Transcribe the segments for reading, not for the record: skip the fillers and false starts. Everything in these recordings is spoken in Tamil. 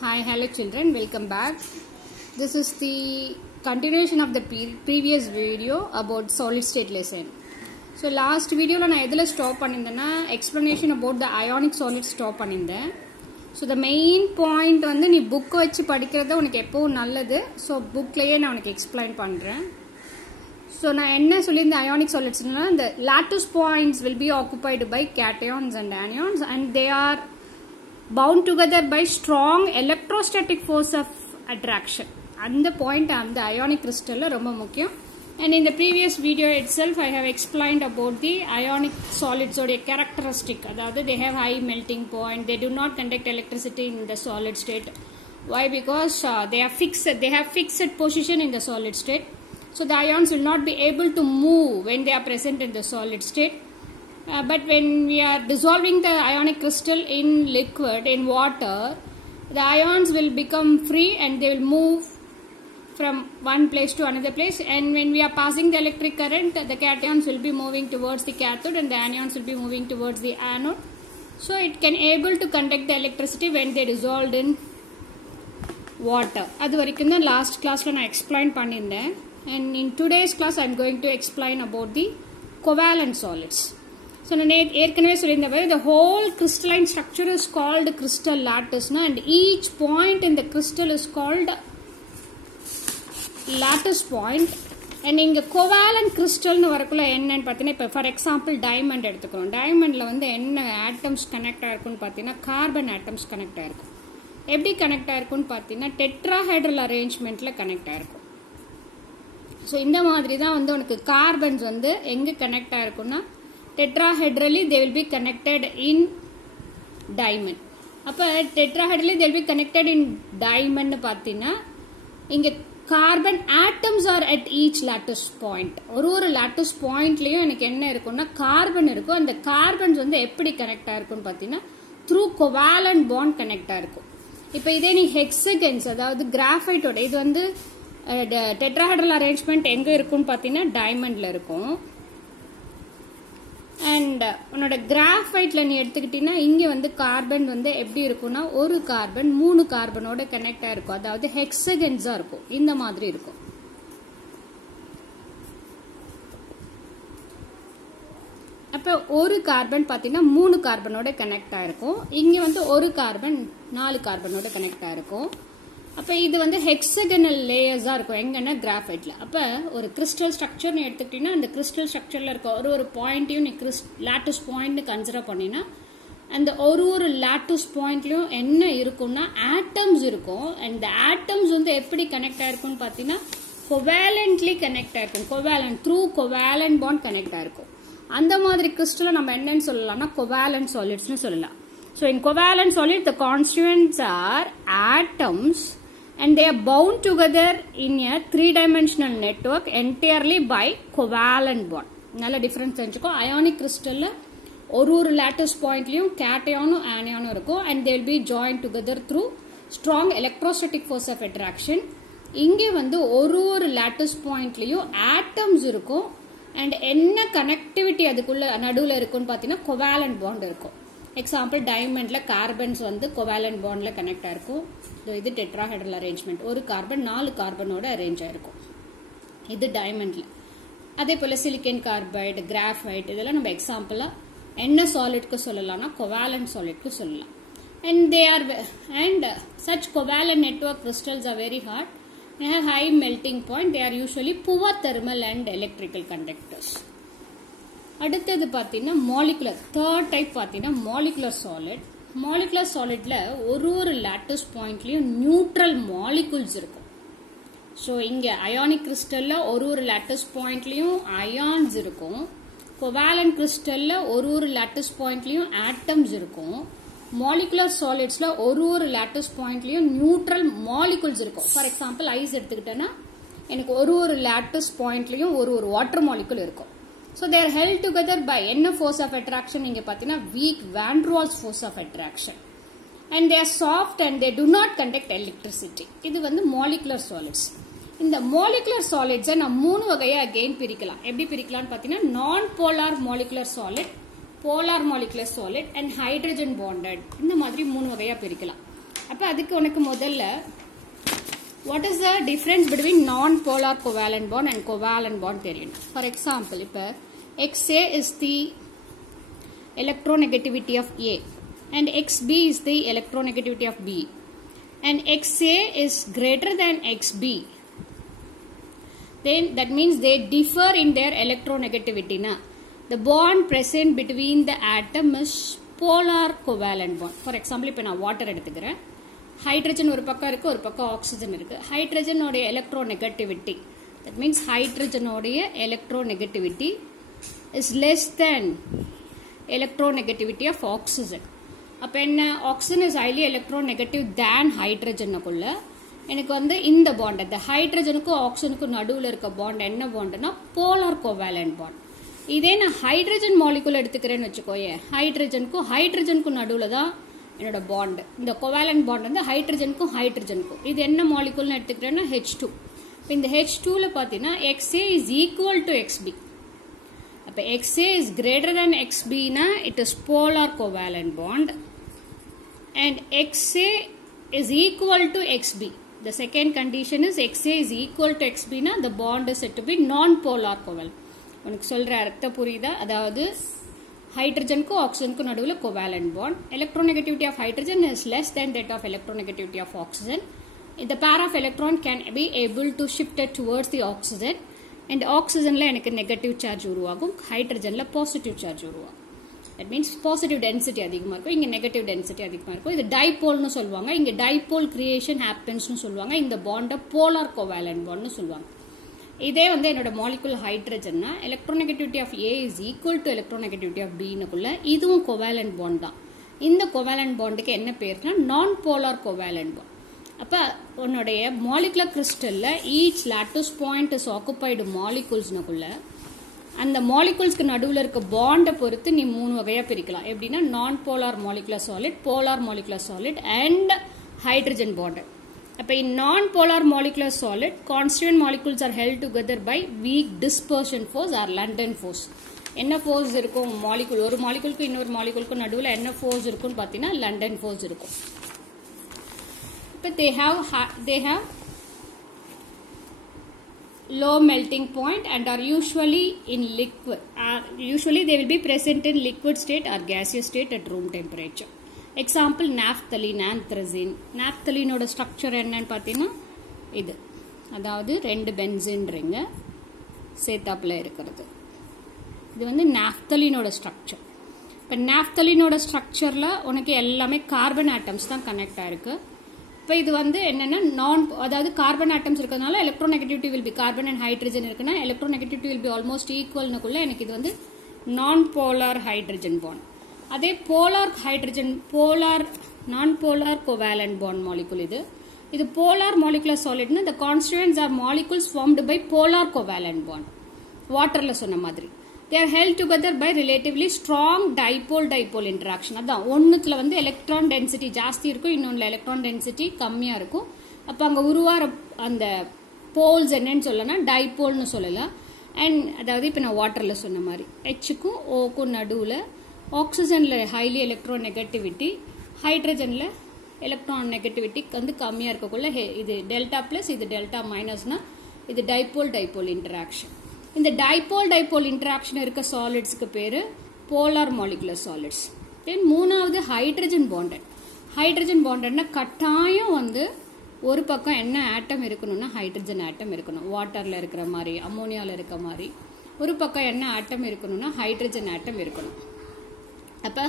Hi, hello children, welcome back. This is the continuation of the previous video about solid state lesson. So last video la na edhula stop pannindena explanation about the ionic solids stop pannindhen. So the main point vandu nee book vechi padikkiradha unakku eppo nalladhu. So book laye na unakku explain pandren. So na enna sollirundha ionic solids na the lattice points will be occupied by cations and anions and they are bound together by strong electrostatic force of attraction. And the point on the ionic crystal romba mukkiyam. And in the previous video itself I have explained about the ionic solids or a characteristic. That they have high melting point, they do not conduct electricity in the solid state. Why? Because they have fixed position in the solid state. So the ions will not be able to move when they are present in the solid state. But when we are dissolving the ionic crystal in liquid, in water, the ions will become free and they will move from one place to another place. And when we are passing the electric current, the cations will be moving towards the cathode and the anions will be moving towards the anode. So it can able to conduct the electricity when they dissolved in water. Adu varaikum the last class la na explain pannirundhen. And in today's class I am going to explain about the covalent solids. So the whole crystalline structure is called crystal lattice, and each point in the crystal is called lattice point. And in the covalent crystal for example diamond diamond la vandu enna atoms connect aayirukku pathina carbon atoms connect aayirukku eppadi connect aayirukku pathina tetrahedral arrangement la connect aayirukku. So இந்த மாதிரி தான் வந்து உங்களுக்கு கார்பன்ஸ் வந்து எங்க connect ஆயிருக்கும்னா tetrahedrally they will be connected in diamond. அப்ப tetrahedrally they will be connected in diamond பாத்தீங்கன்னா இங்க carbon atoms are at each lattice point. ஒரு lattice pointலயும் எனக்கு என்ன இருக்கும்னா கார்பன் இருக்கும். அந்த கார்பன்ஸ் வந்து எப்படி கனெக்ட் ஆயிருக்கும்னு பாத்தீங்கன்னா through covalent bond கனெக்ட் ஆயிருக்கும். இப்போ இதே நீ ஹெக்ஸகன்ஸ் அதாவது கிராஃபைட்டோட இது வந்து tetrahedral arrangement எங்க இருக்கும்னு பாத்தீங்கன்னா டைமண்ட்ல இருக்கும். And உன்னோட கிராஃபைட்ல நீ எடுத்துக்கிட்டீங்கன்னா இங்க வந்து கார்பன் வந்து எப்படி இருக்கும்னா ஒரு கார்பன் 3 கார்பனோட கனெக்ட் ஆயிருக்கும். அதாவது ஹெக்ஸகன்ஸா இருக்கும். இந்த மாதிரி இருக்கும். அப்ப ஒரு கார்பன் பாத்தீங்கன்னா 3 கார்பனோட கனெக்ட் ஆயிருக்கும். இங்க வந்து ஒரு கார்பன் 4 கார்பனோட கனெக்ட் ஆயிருக்கும். அப்ப இது வந்து ஹெக்ஸகனல் லேயர்ஸா இருக்கும் எங்கன்னா கிராஃபைட்ல. அப்ப ஒரு கிறிஸ்டல் ஸ்ட்ரக்சர் நீ எடுத்துக்கிட்டீங்கன்னா அந்த கிறிஸ்டல் ஸ்ட்ரக்சர்ல இருக்க ஒரு பாயிண்டையும் நீ லாட்டிஸ் பாயிண்ட் கன்சிடர் பண்ணினா அந்த ஒரு லாட்டிஸ் பாயிண்ட்லயும் என்ன இருக்கும்னா ஆட்டம்ஸ் இருக்கும். அந்த ஆட்டம்ஸ் வந்து எப்படி கனெக்ட் ஆயிருக்கும்னு பாத்தீங்கன்னா கோவேலன்ட்லி கனெக்ட் ஆயிருக்கும். கோவேலன்ட் த்ரூ கோவேலன்ட் பாண்ட் கனெக்ட் ஆயிருக்கும். அந்த மாதிரி கிறிஸ்டலை நம்ம என்னன்னு சொல்லலாம்னா கோவேலன்ட் சாலிட்ஸ்னு சொல்லலாம். So in covalent solid the constituents are atoms and they are bound together in a three-dimensional network entirely by covalent bond. நல்ல டிஃபரன்ஸ் தெரிஞ்சுக்கோ. அயானிக் கிறிஸ்டல்ல ஒரு lattice pointலயும் cationum anion இருக்கும் and they will be joined together through strong electrostatic force of attraction. இங்கே வந்து ஒரு lattice pointலயும் atoms இருக்கும் and என்ன கனெக்டிவிட்டி அதுக்குள்ள நடுவுல இருக்குன்னு பாத்தீங்கன்னா covalent bond இருக்கும். எக்ஸாம்பிள் டைமண்ட்ல கார்பன்ஸ் வந்து கோவேலன்ட் பாண்ட்ல கனெக்ட் ஆயிருக்கும். இது டெட்ராஹெட்ரல் அரேஞ்ச்மெண்ட். ஒரு கார்பன் 4 கார்பனோட அரேஞ்ச் ஆயிருக்கும். இது டைமண்ட்ல. அதே போல சிலிக்கன் கார்பைடு, கிராஃபைட் இதெல்லாம் நம்ம எக்ஸாம்பிளா என்ன சாலிட்க்கு சொல்லலாம்னா கோவேலன்ட் சாலிட்க்கு சொல்லலாம். And such covalent network crystals are very hot. They have high melting point. They are usually poor thermal and electrical conductors. அடுத்தது பாத்தீங்கன்னா மாலிகுலர். தேர்ட் டைப் பாத்தீங்கன்னா மாலிகுலர் சாலிட். மாலிகுலர் சாலிட்ல ஒரு லாட்டிஸ் பாயிண்ட்லயும் நியூட்ரல் மாலிகுல்ஸ் இருக்கும். சோ இங்க அயானிக் கிறிஸ்டல்ல ஒரு லாட்டிஸ் பாயிண்ட்லயும் அயான்ஸ் இருக்கும். கோவேலன்ட் கிறிஸ்டல்ல ஒரு லாட்டிஸ் பாயிண்ட்லயும் ஆட்டம்ஸ் இருக்கும். மாலிகுலர் சாலிட்ஸ்ல ஒரு லாட்டிஸ் பாயிண்ட்லயும் நியூட்ரல் மாலிகுல்ஸ் இருக்கும். ஃபார் எக்ஸாம்பிள் ஐஸ் எடுத்துக்கிட்டேன்னா எனக்கு ஒரு லாட்டிஸ் பாயிண்ட்லயும் ஒரு வாட்டர் மாலிகுல் இருக்கும். So they are held together by என்ன force of attraction நீங்க பாத்தீங்கன்னா weak van der Waals force of attraction and they are soft and they do not conduct electricity. இது வந்து molecular solids. இந்த molecular solids நான் 3 வகையா again பிரிக்கலாம். எப்படி பிரிக்கலாம்னு பாத்தீங்கன்னா non polar molecular solid, polar molecular solid and hydrogen bonded. இந்த மாதிரி 3 வகையா பிரிக்கலாம். அப்ப அதுக்கு உனக்கு முதல்ல what is the difference between non-polar covalent bond and covalent bond தெரியணும். For example, இப்ப XA is the electronegativity of A and XB is the electronegativity of B, and XA is greater than XB, then that means they differ in their electronegativity. Na the bond present between the atom is polar covalent bond. For example, இப்ப நான் வாட்டர் எடுத்துக்கிறேன். ஹைட்ரஜன் ஒரு பக்கம் இருக்கு, ஒரு பக்கம் ஆக்சிஜன் இருக்கு. ஹைட்ரஜனோட எலக்ட்ரோநெகட்டிவிட்டி, that means ஹைட்ரஜனோட electronegativity is less than electronegativity of oxygen. அப்ப என்ன, oxygen is highly electronegative than ஹைட்ரஜனுக்குள்ள எனக்கு வந்து இந்த பாண்ட், இந்த ஹைட்ரஜனுக்கும் ஆக்சிஜனுக்கும் நடுவில் இருக்க பாண்ட் என்ன பாண்ட்னா போலார் கோவேலன்ட் பாண்ட். இதே நான் ஹைட்ரஜன் மாலிகுல் எடுத்துக்கிறேன்னு வச்சுக்கோயே, ஹைட்ரஜனுக்கும் நடுவில் தான் என்னோட பாண்ட். இந்த கோவேலன்ட் பாண்ட் வந்து ஹைட்ரஜனுக்கும் இது என்ன மாலிகுல்னு எடுத்துக்கிறேன்னா H2. இந்த H2ல பாத்தீங்கன்னா XA is equal to XB. அப்ப XA is greater than XB னா it is polar covalent bond, and XA is equal to XB. The second condition is XA is equal to XB னா the bond is said to be non-polar covalent. உனக்கு சொல்ற அர்த்தம் புரியுதா? அதாவது ஹைட்ரஜனுக்கும் ஆக்சிஜனுக்கும் நடுவில் covalent bond. Electronegativity of hydrogen is less than that of electronegativity of oxygen. The pair of electron can be able to shift it towards the oxygen, and oxygenல எனக்கு நெகட்டிவ் சார்ஜ் உருவாகும், ஹைட்ரஜன்ல பாசிட்டிவ் சார்ஜ் உருவாகும். That means பாசிட்டிவ் டென்சிட்டி அதிகமா இருக்கும், இங்க நெகட்டிவ் டென்சிட்டி அதிகமா இருக்கும். இது டைபோல்னு சொல்லுவாங்க, இங்க டைபோல் கிரியேஷன் ஹேப்பன்ஸ்னு சொல்லுவாங்க. இந்த பாண்ட போலார் கோவேலன்ட் பாண்ட்னு சொல்லுவாங்க. இதே வந்து என்னோட மாலிகுல் ஹைட்ரஜன்னா electronegativity of A is equal to electronegativity of B னுக்குள்ள இதுவும் கோவேலன்ட் பாண்ட் தான். இந்த கோவேலன்ட் பாண்டுக்கு என்ன பேருனா நான் போலார் கோவேலன்ட் பாண்ட். அப்ப உன்னுடைய மாலிகுலர் கிறிஸ்டல்ல each lattice point is occupied மாலிகுல்ஸ்னுக்குள்ள அந்த மாலிகுல்ஸ்க்கு நடுவில் இருக்க பாண்டை பொறுத்து நீ 3 வகையா பிரிக்கலாம். எப்படின்னா நான் polar molecular solid, polar molecular solid and hydrogen bond. அப்ப in non-polar molecular solid, constituent molecules are held together by weak dispersion force or London force. என்ன ஃபோர்ஸ் இருக்கும் மாலிகுல், ஒரு மாலிகுலுக்கு இன்னொரு மாலிகுலுக்கு நடுவில் என்ன ஃபோர்ஸ் இருக்கும்னு பார்த்தீங்கன்னா லண்டன் ஃபோர்ஸ் இருக்கும். இப்போ they have low melting point and are usually in liquid. Usually they will be present in liquid state or gaseous state at room temperature. Example naphthalene, anthracene. நாப்தலினோட ஸ்ட்ரக்சர் என்னன்னு பார்த்தீங்கன்னா இது, அதாவது 2 பென்சின் ரிங்கு சேத்தாப்பில் இருக்கிறது. இது வந்து நாப்தலினோட ஸ்ட்ரக்சர். இப்போ நாப்தலினோட ஸ்ட்ரக்சரில் உனக்கு எல்லாமே கார்பன் ஆட்டம்ஸ் தான் கனெக்ட் ஆயிருக்கு. இப்போ இது வந்து என்னன்னா அதாவது கார்பன் ஆட்டம்ஸ் இருக்கிறதுனால electronegativity will be carbon and hydrogen இருக்குன்னா எலக்ட்ரோநெகட்டிவிட்டி வில் பி ஆல்மோஸ்ட் ஈக்குவல்னுக்குள்ள எனக்கு இது வந்து நான் போலார் ஹைட்ரஜன் பாண்ட். அதே polar hydrogen, non polar covalent bond molecule. இது போலார் மாலிகுலர் சாலிட்னா the constituents are molecules formed by polar covalent bond. வாட்டர்ல சொன்ன மாதிரி they are held together by relatively strong dipole interaction. அதான் ஒண்ணுத்துல வந்து எலக்ட்ரான் டென்சிட்டி ஜாஸ்தி இருக்கும், இன்னொன்னுல எலக்ட்ரான் டென்சிட்டி கம்மியா இருக்கும். அப்ப அங்க உருவார அந்த போல்ஸ் என்னன்னு சொல்லலாம், டைபோல்னு சொல்லலாம். அண்ட் அதாவது இப்ப நான் வாட்டர்ல சொன்ன மாதிரி Hக்கும் Oக்கும் நடுவுல ஆக்சிஜன்ல ஹைலி எலக்ட்ரோநெகட்டிவிட்டி, ஹைட்ரஜன்ல எலக்ட்ரான் நெகட்டிவிட்டி வந்து கம்மியா இருக்கக்குள்ள இது டெல்டா பிளஸ், இது டெல்டா மைனஸ்னா இது டைபோல் இன்டராக்ஷன். இந்த டைபோல் இன்டராக்ஷன் இருக்க சாலிட்ஸ்க்கு பேரு போலார் மாலிகுலர் சாலிட்ஸ். தென் மூணாவது ஹைட்ரஜன் பாண்டட். ஹைட்ரஜன் பாண்டட்னா கட்டாயம் வந்து ஒரு பக்கம் என்ன ஆட்டம் இருக்கணும்னா ஹைட்ரஜன் ஆட்டம் இருக்கணும். வாட்டர்ல இருக்கிற மாதிரி, அமோனியால இருக்க மாதிரி ஒரு பக்கம் என்ன ஆட்டம் இருக்கணும்னா ஹைட்ரஜன் ஆட்டம் இருக்கணும். அப்ப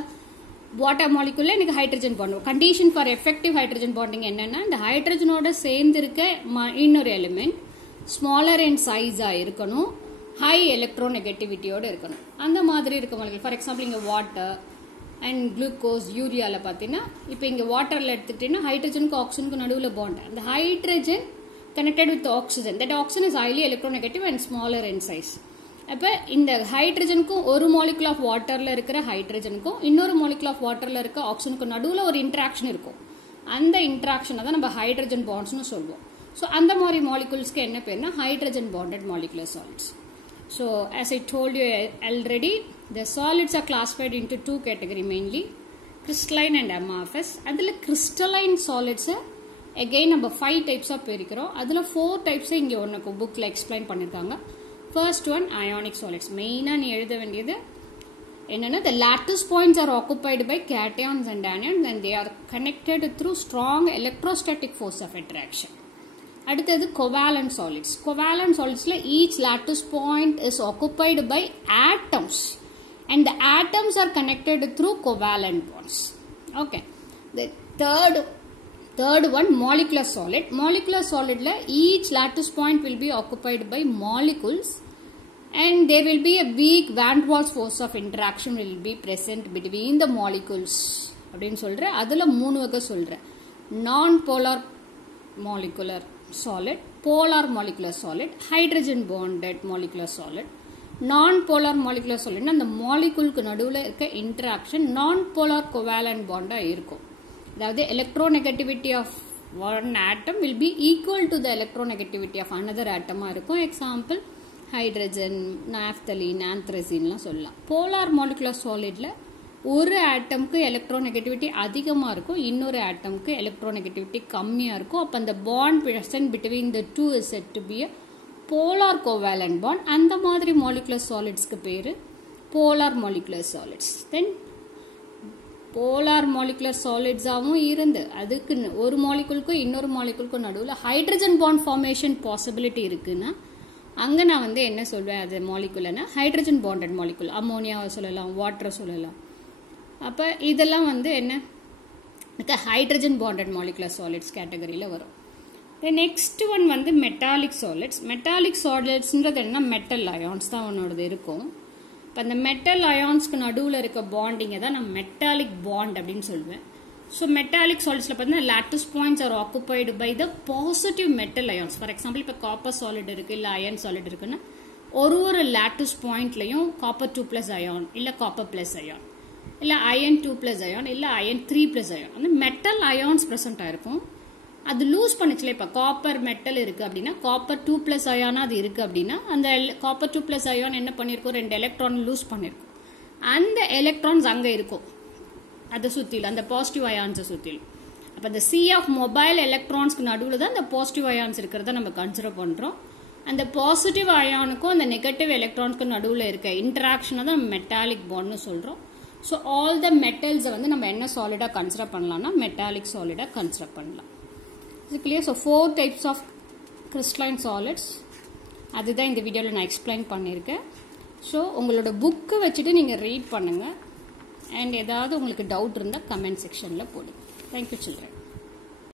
வாட்டர் மாலிகுல்ல எனக்கு hydrogen bond. Condition for effective hydrogen bonding என்னன்னா இந்த ஹைட்ரஜனோட சேர்ந்து இருக்க இன்னொரு எலிமெண்ட் ஸ்மாலர் இன் சைஸா இருக்கணும், ஹை எலக்ட்ரோநெகட்டிவிட்டியோட இருக்கணும். அந்த மாதிரி இருக்க மாலிகுல். ஃபார் எக்ஸாம்பிள் இங்க வாட்டர் அண்ட் குளுக்கோஸ், யூரியால பாத்தீங்கன்னா இப்ப இங்க வாட்டர்ல எடுத்துட்டீங்கன்னா ஹைட்ரஜனுக்கு ஆக்சிஜனுக்கு நடுவுல பாண்ட். அந்த hydrogen connected with oxygen. That oxygen is highly electronegative and smaller in size. அப்ப இந்த ஹைட்ரஜனுக்கும் ஒரு மாலிகுல் ஆஃப் வாட்டர்ல இருக்கிற ஹைட்ரஜனுக்கும் இன்னொரு மாலிகுல் ஆஃப் வாட்டர்ல இருக்க ஆக்சிஜனுக்கும் நடுவுல ஒரு இன்டராக்ஷன் இருக்கும். அந்த இன்டராக்ஷனை தான் நம்ம ஹைட்ரஜன் பாண்ட்ஸ்னு சொல்லுவோம். ஸோ அந்த மாதிரி மாலிகுல்ஸ்க்கு என்ன பேர்னா hydrogen bonded molecular solids. So as I told you already, the solids are classified into two categories mainly. crystalline and amorphous. அதில் crystalline solids again நம்ம 5 types பிரிக்கிறோம். அதில் 4 types இங்கே ஒன்றுக்கு புக்கில் எக்ஸ்பிளைன் பண்ணியிருக்காங்க. First one ionic solids. மெயினாக நீ எழுத வேண்டியது என்னன்னா the lattice points are occupied by cations and anions and they are connected through strong electrostatic force of attraction. அடுத்தது covalent solids. Covalent solidsல each lattice point is occupied by atoms and the atoms are connected through covalent bonds. Okay. The third one molecular solid. Molecular solidல each lattice point will be occupied by molecules and there will be a weak van der Waals force of interaction will be present between the molecules. அப்படின்னு சொல்றேன். அதுல 3 வகை சொல்றேன். Non-polar molecular solid, polar molecular solid, hydrogen bonded molecular solid. Non-polar molecular solid அந்த moleculeக்கு நடுவுல இருக்க interaction non-polar covalent bond இருக்கும். அதாவது electronegativity of one atom will be equal to the electronegativity of another atom இருக்கும். Example hydrogen, naphthalene, anthracene சொல்லலாம். Polar molecular solidல ஒரு ஆட்டம்க்கு எலக்ட்ரோநெகட்டிவிட்டி அதிகமாக இருக்கும், இன்னொரு ஆட்டம்க்கு எலக்ட்ரோநெகட்டிவிட்டி கம்மியாக இருக்கும். அப்போ அந்த bond present between the two is said to be a polar covalent bond. அந்த மாதிரி molecular solidsக்கு பேர் polar molecular solids. Then polar molecular solidsஆவும் இருந்து அதுக்கு ஒரு மாலிகுலுக்கும் இன்னொரு மாலிகுலுக்கும் நடுவில் ஹைட்ரஜன் பாண்ட் ஃபார்மேஷன் பாசிபிலிட்டி இருக்குன்னா அங்கே நான் வந்து என்ன சொல்வேன், அது மாலிகுல்னா ஹைட்ரஜன் பாண்டட் மாலிகுல். அமோனியாவை சொல்லலாம், வாட்டரை சொல்லலாம். அப்போ இதெல்லாம் வந்து என்ன ஹைட்ரஜன் பாண்டட் மாலிகுலர் சாலிட்ஸ் கேட்டகரியில் வரும். நெக்ஸ்ட் ஒன் வந்து மெட்டாலிக் சாலிட்ஸ். மெட்டாலிக் சாலிட்ஸ்ன்றது என்ன, மெட்டல் அயான்ஸ் தான் ஒன்னோடது இருக்கும். இப்போ அந்த மெட்டல் அயான்ஸ்க்கு நடுவில் இருக்க பாண்டிங்கை தான் நான் மெட்டாலிக் பாண்ட் அப்படின்னு சொல்லுவேன். ஸோ மெட்டாலிக் சாலிட்ஸில் பார்த்தீங்கன்னா lattice points are occupied by the positive metal ions. For example இப்போ காப்பர் சாலிட் இருக்குது இல்லை அயன் சாலிட் இருக்குன்னா ஒரு lattice பாயிண்ட்லையும் காப்பர் 2+ அயான் இல்லை காப்பர் + அயான் இல்லை அயன் 2+ அயான் இல்லை அயன் 3+ அயான் அந்த மெட்டல் அயான்ஸ் ப்ரெசென்ட் ஆயிருக்கும். அது லூஸ் பண்ணிச்சுல, இப்போ காப்பர் மெட்டல் இருக்குது அப்படின்னா காப்பர் 2+ அயானா அது இருக்குது அப்படின்னா அந்த காப்பர் 2+ அயான் என்ன பண்ணியிருக்கோம், 2 எலக்ட்ரான் லூஸ் பண்ணியிருக்கும். அந்த எலக்ட்ரான்ஸ் அங்கே இருக்கும் அதை சுற்றிலும், அந்த பாசிட்டிவ் அயான்ஸை சுற்றிலும். அப்போ அந்த சி ஆஃப் மொபைல் எலக்ட்ரான்ஸ்க்கு நடுவில் தான் அந்த பாசிட்டிவ் அயான்ஸ் இருக்கிறத நம்ம கன்சிடர் பண்ணுறோம். அந்த பாசிட்டிவ் அயானுக்கும் அந்த நெகட்டிவ் எலக்ட்ரான்ஸ்க்கு நடுவில் இருக்க இன்டராக்ஷனை தான் நம்ம மெட்டாலிக் பாண்ட்னு சொல்கிறோம். ஸோ ஆல் த மெட்டல்ஸை வந்து நம்ம என்ன சாலிடாக கன்சிடர் பண்ணலாம்னா மெட்டாலிக் சாலிடாக கன்சிடர் பண்ணலாம். இது clear. So 4 types of crystalline solids அதுதான் இந்த வீடியோவில் நான் எக்ஸ்பிளைன் பண்ணியிருக்கேன். ஸோ உங்களோட புக்கு வச்சுட்டு நீங்கள் ரீட் பண்ணுங்கள். அண்ட் ஏதாவது உங்களுக்கு டவுட் இருந்தால் கமெண்ட் செக்ஷனில் போடுங்க. Thank you children.